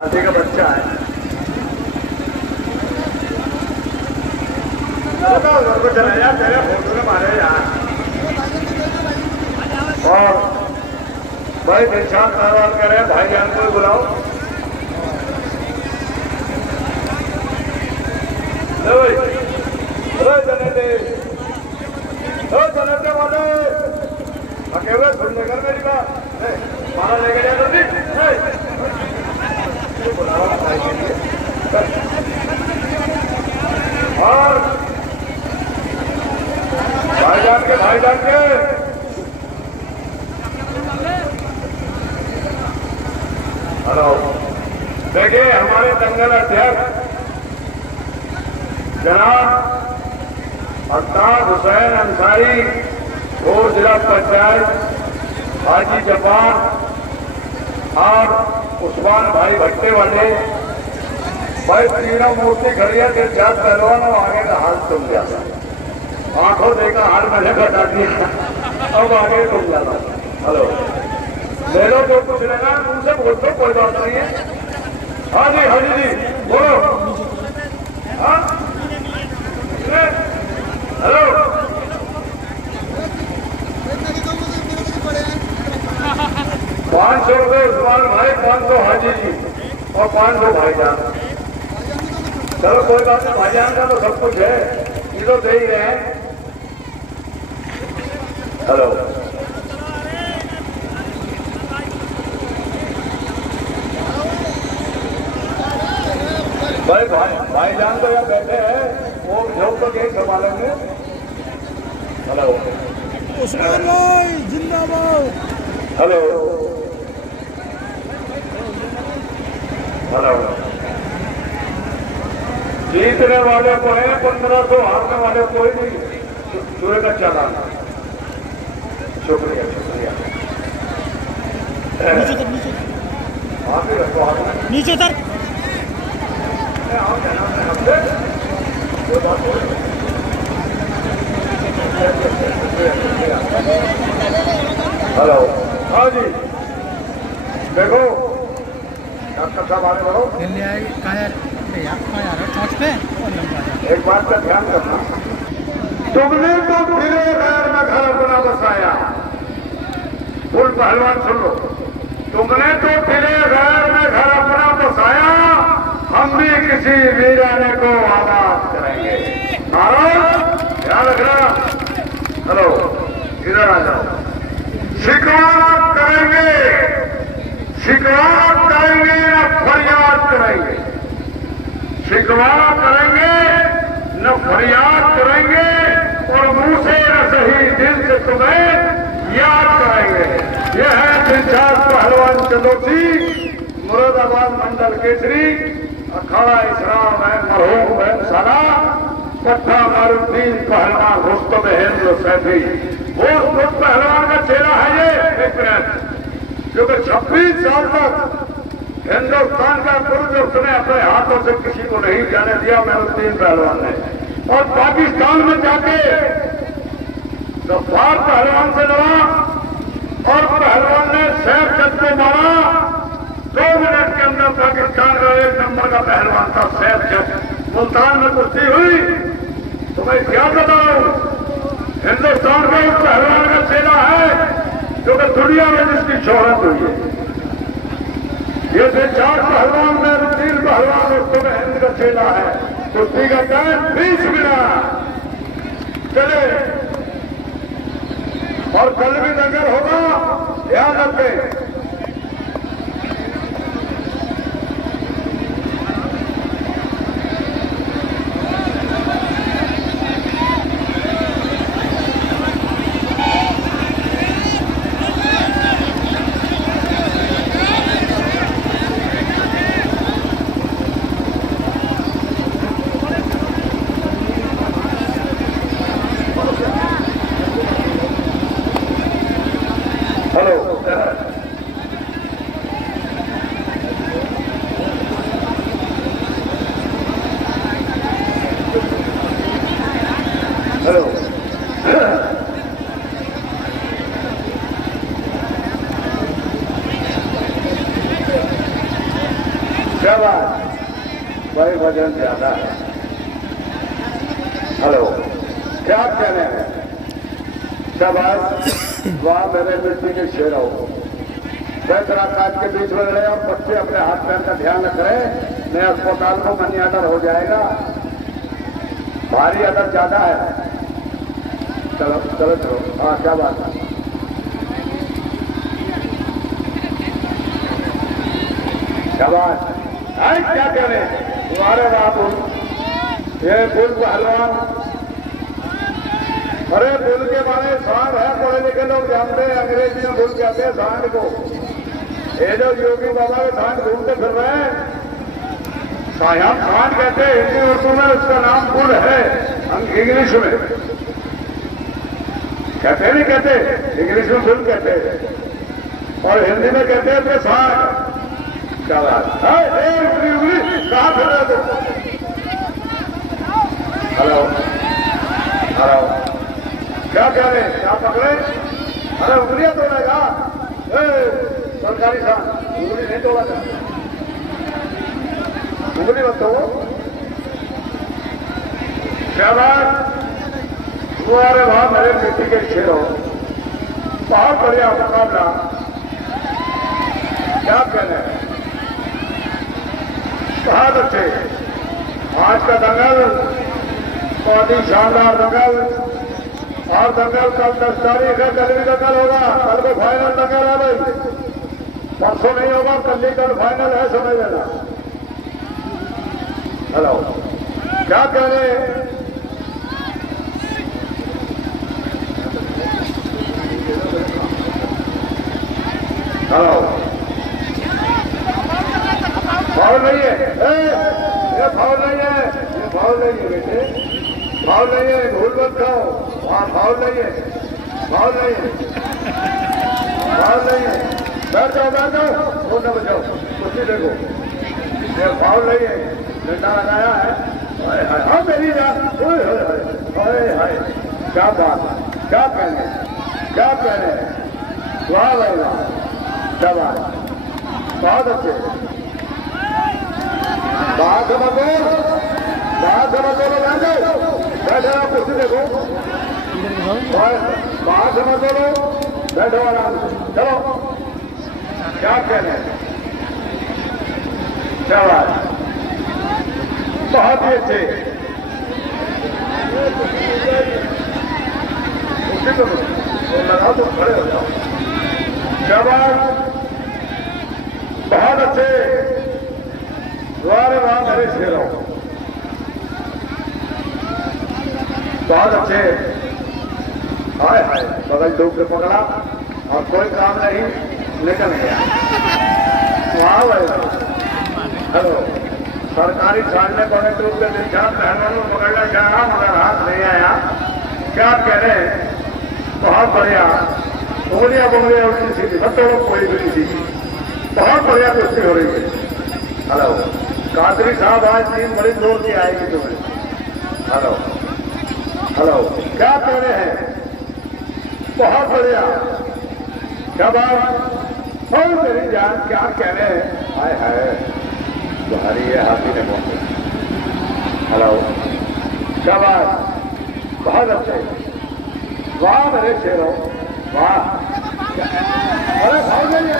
हाथी का बच्चा है। घर को चला यार, तेरे फोटो ने मारे यार। और भाई दिलशाद सवाल करे, भाई जान को बुलाओ। चलते वाले अकेले सुन लेकर मेरी बात, मारा लेके जाए तो बुलाओ भाई के लिए। और भाईजान के हेलो, देखिए हमारे दंगल अध्यक्ष जनाब अफ्ताब हुसैन अंसारी और जिला पंचायत हाजी जफार और उस्मान भाई भट्टे वाले भाई तीनों मूर्ति खड़ी है। तीन चार पहलवान आगे का हाथ तुम जाता, आंखों देखा हाल मैंने घटा दिया, अब आगे तुम जाता। हेलो, ले लो जो कुछ लेना उनसे बोल दो, कोई बात नहीं है। हाँ जी बोलो। हाँ हेलो, 500 रुपये उस्मान भाई, 500 हाजी जी और 500 भाईजान। चलो कोई बात नहीं, भाईजान का तो सब कुछ है, ये तो दे ही रहे हैं। हेलो, भाईजान तो यहाँ बैठे हैं, वो लोग तो यही संभालेंगे। हेलो उस्मान भाई जिंदाबाद। हेलो जीतने वाले को है 1500, हारने वाले कोई नहीं। चूहे का चालान। शुक्रिया नीचे सर। हेलो, हाँ जी देखो डॉक्टर साहब आगे बढ़ो। एक बात का ध्यान रखना, तुमने तो फिरे गैर में घर अपना बसाया। फुल पहलवान सुन लो, तुमने तो फिरे गैर में घर अपना बसाया, हम भी किसी वीराने को आबाद करेंगे। ध्यान रखना। हेलो, इधर आ जाओ। शिकायत करेंगे न फरियाद करेंगे, शिकवा करेंगे न फरियाद करेंगे, और मुंह से न सही दिल से तुम्हें याद करेंगे। यह है दिलशाद पहलवान चंदोसी, मुरादाबाद मंडल केसरी, अखाड़ा इस्लाम है मरहूम है साला पट्टा मारुद्दीन पहलवान रुस्तम हिंद सैफी। वो पहलवान का चेहरा है ये, एक मिनट, क्योंकि 26 साल तक हिंदुस्तान का गुरु उसने अपने हाथों से किसी को नहीं जाने दिया, मारुद्दीन पहलवान ने। और पाकिस्तान में जाके गफ्फार पहलवान से लड़ा और पहलवान ने सैफ जद को मारा। 2 मिनट के अंदर पाकिस्तान का 1 नंबर का पहलवान था सैफ जद। मुल्तान में कुश्ती हुई तो मैं क्या बताऊं, हिंदुस्तान का उस पहलवान का चेहरा है जो कि दुनिया में जिसकी शोहरत हुई है। ये दिलशाद पहलवान मारुद्दीन पहलवान उसको हिंद का चेहरा है। कुश्ती का टाइम 20 मिनट चले और कल भी दंगल होगा, ध्यान रखें। हेलो, शाबाश, भाई वजन ज्यादा है। हेलो, क्या कह रहे हैं? शाबाश, वाह मेरे मिट्टी के शेर हो। काज के बीच में रहे और बच्चे अपने हाथ पैर का ध्यान रख रहे, नए अस्पताल को मनी आदर हो जाएगा, भारी अदर ज्यादा है। चलो चलो चलो, हाँ क्या बात है? शाबाश, क्या कह रहे हैं तुम्हारे बाबू? ये फूल पहलवान, अरे फूल के माने सांड है, पढ़े लिखे लोग जानते हैं, अंग्रेजी में फूल कहते हैं सांड को। ये जो योगी बाबा के सांड घूमते फिर रहे हैं, हम सांड कहते हैं हिंदी उर्दू में, उसका नाम फूल है, इंग्लिश में कहते नहीं कहते, इंग्लिश में फूल कहते हैं और हिंदी में कहते हैं तो सांड। क्या बात है? कहाँ फिर रहे थे? हेलो हेलो, क्या कह रहे हैं? क्या पकड़े? अरे उंगलियां तोड़ेगा, सरकारी सांड उंगली नहीं तोड़ा था, उंगली मत तोड़ो। शाबाश, तुम्हारे वहां मेरे मिट्टी के शेरों, बहुत बढ़िया मुकाबला। क्या कहना है? बहुत अच्छे। आज का दंगल बहुत ही शानदार दंगल, और दंगल कल 10 तारीख है, कल भी दंगल होगा। कल को फाइनल दंगल है भाई, परसों नहीं होगा, कल फाइनल है, समझ लेना। हेलो, क्या कह रहे हैं? हेलो, फाउल नहीं है, ये फाउल नहीं है, ये फाउल नहीं है बेटे, फाउल नहीं है, भूल मत खाओ। वहाँ फाउल नहीं है, फाउल नहीं है, फाउल नहीं है। बैठ जाओ, फोन न बजाओ, कुछ देखो, ये फाउल नहीं है, डंडा लगाया है। हाँ मेरी जान, हाय, क्या बात, क्या कहने, क्या कहने? वाह भाई वाह, क्या बात, बहुत अच्छे। बात समझो, बैठो, कुर्सी देखो, बात समझ लो, बैठो आराम से। चलो, क्या कह रहे हैं? क्या बात, बहुत ही अच्छे। कुर्सी तो लगाओ, तो खड़े हो जाओ। क्या बात, बहुत अच्छे। द्वारे वहां मेरे शेरों, बहुत अच्छे। हाय हाय, बगल डूब के पकड़ा और कोई काम नहीं, निकल गया। वाह भाई, हेलो, सरकारी सांड ने बड़े डूब के देखा, पहलवान को पकड़ना चाहा मगर हाथ नहीं आया। क्या कह रहे हैं? बहुत बढ़िया, उंगलियां बुंगलियां उल्टी सीधी, सब तो कोई भी नहीं सीधी, बहुत बढ़िया कुश्ती हो रही है। हेलो, कादरी साहब आज 3 बड़ी जोर की आएगी तुम्हें। हेलो हेलो, क्या कह रहे हैं? बहुत बढ़िया, क्या बात, और मेरी जान, क्या कह रहे हैं? हाय हाय, तुम्हारी ये हाथी ने पहुंचे। हेलो, क्या बात, बहुत अच्छे। वाह मेरे शेरों, वाह। अरे भाग जाइए,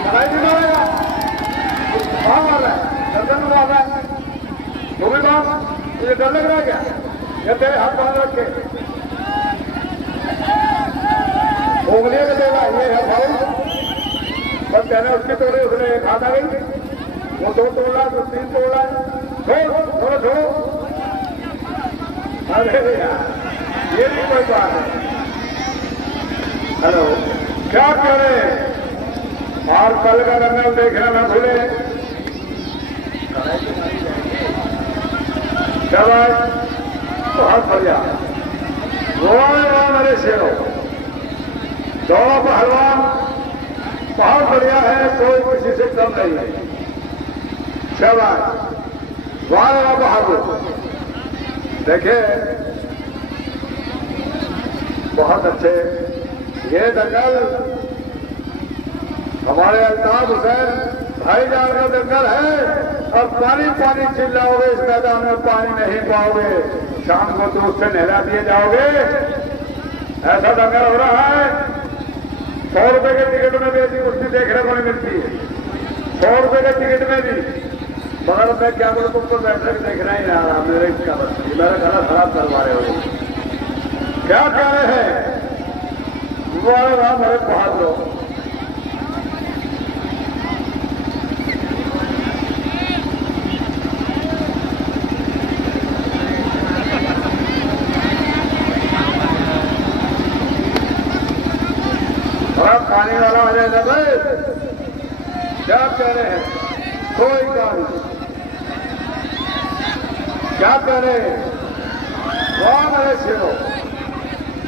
लड़ाई भी मारेगा, कहाँ मार रहा है? गर्दन में मार रहा है, तुम्हें कौन, तुझे डर लग रहा है क्या? ये तेरे हाथ बांध रखे, उंगलियों में देगा, ये है फाउल। बस कहने उसके तोड़े, उसने एक हाथ आ गई, वो 2 तोड़ रहा है, तो 3 तोड़ रहा है, छोड़ो। अरे यार, ये भी कोई बात है। हेलो, क्या कह रहे हैं? और कल का दंगल देखना न भूले। क्या बात, बहुत बढ़िया। वो मेरे शेरों, दोनों पहलवान बहुत बढ़िया है, कोई किसी से कम नहीं है। शाबाश, वाह बहादुर, देखे बहुत अच्छे। ये दंगल हमारे अल्ताफ हुसैन भाईजान का दंगल है। और पानी पानी चिल्लाओगे, इस मैदान में पानी नहीं पाओगे, शाम को दूध से नहला दिए जाओगे। ऐसा दंगल हो रहा है। 100 रुपए के टिकट में भी ऐसी कुश्ती देखने को नहीं मिलती है। 100 रुपए के टिकट में भी। मगर मैं क्या करूं, तुमको बैठक देखना ही आ रहा, मेरे क्या बच्ची, मेरा खाना खराब करवा रहे हो। क्या कह रहे हैं तुम्हारे नाम मेरे पहाड़ लो। पानी वाला आ जाएगा भाई। क्या कह रहे हैं, कोई काम क्या कह रहे हैं, वाह मेरे शेरो,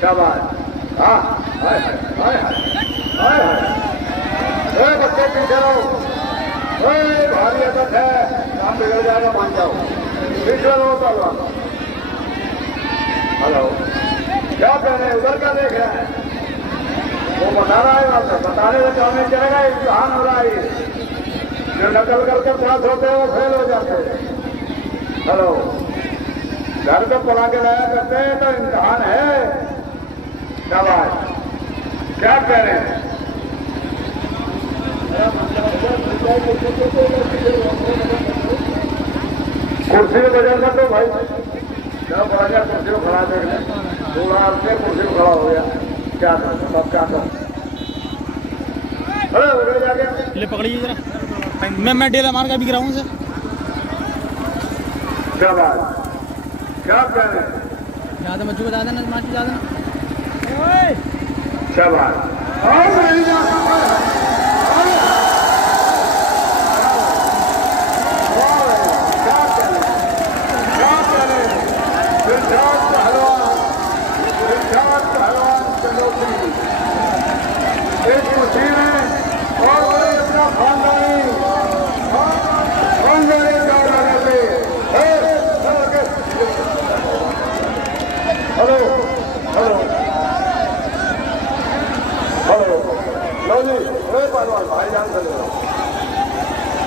क्या बात। हाँ हाय हाय हाय हाय, बच्चे पीछे रहो, भारी आदत है, काम बिगड़ जाएगा, मान जाओ, पीछे रहो पहलवान। हेलो, क्या कह रहे हैं, उधर क्या देख रहे हैं, वो बता रहा है, आपको बताने से काम नहीं चलेगा, इम्तिहान हो रहा है। जो नकल करके पास होते हैं वो फेल हो जाते हैं। हेलो, घर पे पढ़ा के लाया करते हैं तो इम्तिहान है। क्या बात, क्या कह रहे हैं, कुर्सी में बजा कर दो भाई, क्या पड़ा गया, कुर्सी को खड़ा देखने, थोड़ा आपके कुर्सी को खड़ा हो गया, क्या करो, सब क्या करो। अरे जाके ले पकड़िए जरा, मैं डेरा मार का बिक रहा हूँ सर। क्या बात, क्या कह रहे हैं, ज्यादा बच्चों को ज्यादा ना मार ज्यादा। क्या बात, हेलो हेलो हेलो, लो जी, पहलवान भाई जान कर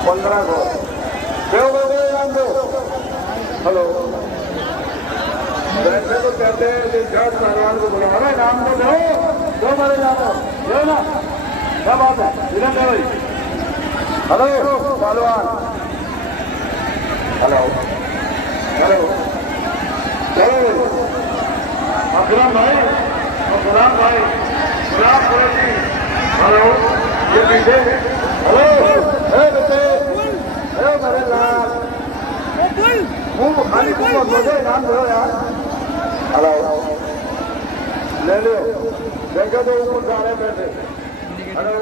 15 को दो जान दो। हेलो, वैसे तो कहते हैं दिलशाद पहलवान को बुलाओ, अरे नाम तो दो मेरे नाम दो ना, क्या बात है धीरेन्द्र भाई। हेलो पहलवान, हेलो हेलो हेलो, अकरम भाई, गुलाम भाई, गुलाम कुरैशी, हेलो, ये पीछे, हेलो, बच्चे, मेरे लाल, मुंह खाली मुझे नाम दो यार। हेलो, ले लो, देखो तो ऊपर जा रहे पैसे। हेलो।